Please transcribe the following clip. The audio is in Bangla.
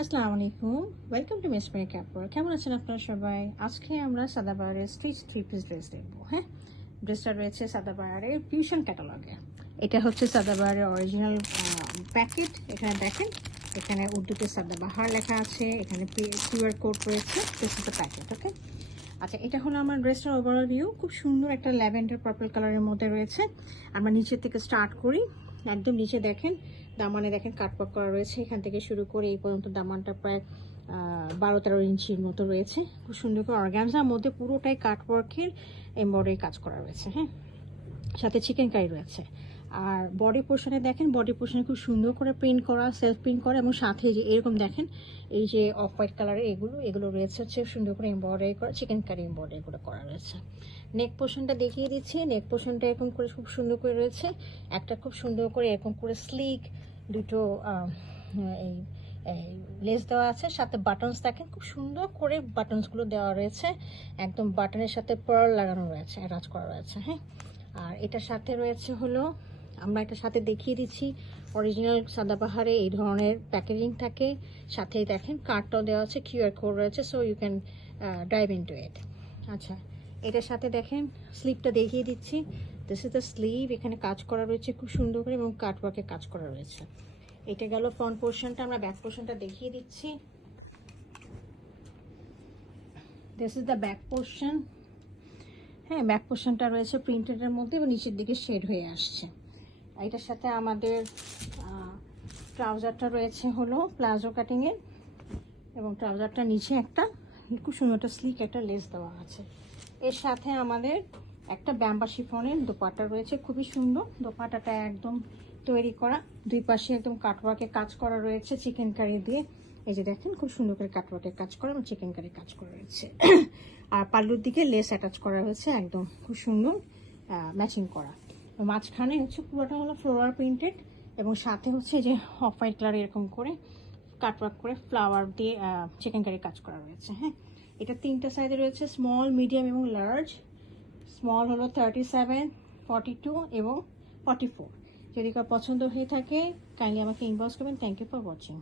আসসালামু আলাইকুম, ওয়েলকাম টু মিস মেরি কাপড়। কেমন আছেন আপনারা সবাই? আজকে আমরা সাদাবাহারের স্টিচ 3 পিস ড্রেস দেখবো। হ্যাঁ, ড্রেসটা রয়েছে সাদাবাহারের ফিউশন ক্যাটালগে। এটা হচ্ছে সাদাবাহারের অরিজিনাল প্যাকেট। এখানে দেখেন, এখানে উর্দুতে সাদাবাহার লেখা আছে, এখানে কিউআর কোড রয়েছে। This is the packet. Okay, আচ্ছা, এটা হলো আমার ড্রেসটার ওভারঅল ভিউ। খুব সুন্দর একটা ল্যাভেন্ডার পার্পল কালারের মধ্যে রয়েছে। আমরা নিচের থেকে স্টার্ট করি। একদম নিচে দেখেন, দামানে দেখেন কাটওয়ার্ক করা রয়েছে। এখান থেকে শুরু করে এই পর্যন্ত দামানটা প্রায় 12-13 ইঞ্চির মতো রয়েছে। খুব সুন্দর করে অর্গানজার মধ্যে পুরোটাই কাটওয়ার্কের এমব্রয়ডারি কাজ করা রয়েছে। হ্যাঁ, সাথে চিকেন কারি রয়েছে। আর বডি পোর্শনে দেখেন, বডি পোর্শনে খুব সুন্দর করে প্রিন্ট করা, সেলফ প্রিন্ট করা, এবং সাথে যে এরকম দেখেন এই যে অফ হোয়াইট কালারের এগুলো রয়েছে হচ্ছে সুন্দর করে এমব্রয়ডারি করা, চিকেন কারি এমব্রয়ডারি করে করা রয়েছে। নেক পোর্শনটা দেখিয়ে দিচ্ছি। নেক পোর্শনটা এরকম করে খুব সুন্দর করে রয়েছে। একটা খুব সুন্দর করে এরকম করে স্লিক দুটো এই লেস দেওয়া আছে, সাথে বাটনস দেখেন খুব সুন্দর করে বাটনসগুলো দেওয়া রয়েছে। একদম বাটনের সাথে পার্ল লাগানো রয়েছে, অ্যাটাচ করা রয়েছে। হ্যাঁ, আর এটার সাথে রয়েছে হলো, আমরা এটার সাথে দেখিয়ে দিচ্ছি, অরিজিনাল সাদাবাহারে এই ধরনের প্যাকেজিং থাকে। সাথেই দেখেন কার্ডটাও দেওয়া আছে, কিউআর কোড রয়েছে, so you can dive into it. আচ্ছা, এটার সাথে দেখেন স্লিভটা দেখিয়ে দিচ্ছি। This is the sleeve. এখানে কাজ করা রয়েছে খুব সুন্দর করে এবং কাটওয়ার্কে কাজ করা রয়েছে। এটা গেল ফ্রন্ট পোর্শনটা। আমরা ব্যাক পোর্শনটা দেখিয়ে দিচ্ছি। This is the back portion. হ্যাঁ, ব্যাক পোর্শনটা রয়েছে প্রিন্টেডের মধ্যে এবং নিচের দিকে শেড হয়ে আসছে। এটার সাথে আমাদের ট্রাউজারটা রয়েছে হলো প্লাজো কাটিংয়ের, এবং ট্রাউজারটা নিচে একটা খুব সুন্দর একটা স্লিক একটা লেস দেওয়া আছে। এর সাথে আমাদের একটা ব্যাম্বা শিফনের দোপাট্টা রয়েছে, খুবই সুন্দর। দোপাট্টাটা একদম তৈরি করা, দুই পাশে একদম কাটওয়ার্কে কাজ করা রয়েছে চিকেন কারি দিয়ে। এই যে দেখেন খুব সুন্দর করে কাটওয়ার্কে কাজ করা এবং চিকেন কারি কাজ করা রয়েছে। আর পাল্লুর দিকে লেস অ্যাটাচ করা হয়েছে, একদম খুব সুন্দর ম্যাচিং করা। মাঝখানে হচ্ছে পুরোটা হলো ফ্লোরাল প্রিন্টেড, এবং সাথে হচ্ছে যে অফ হোয়াইট কালার এরকম করে কাটওয়ার্ক করে ফ্লাওয়ার দিয়ে চিকেন কারি কাজ করা রয়েছে। হ্যাঁ, এটা 3টা সাইজে রয়েছে, স্মল, মিডিয়াম এবং লার্জ। স্মল হলো 37, 42 এবং 44। যদি কার পছন্দ হয়ে থাকে কাইন্ডলি আমাকে ইনবক্স করবেন। Thank you for watching.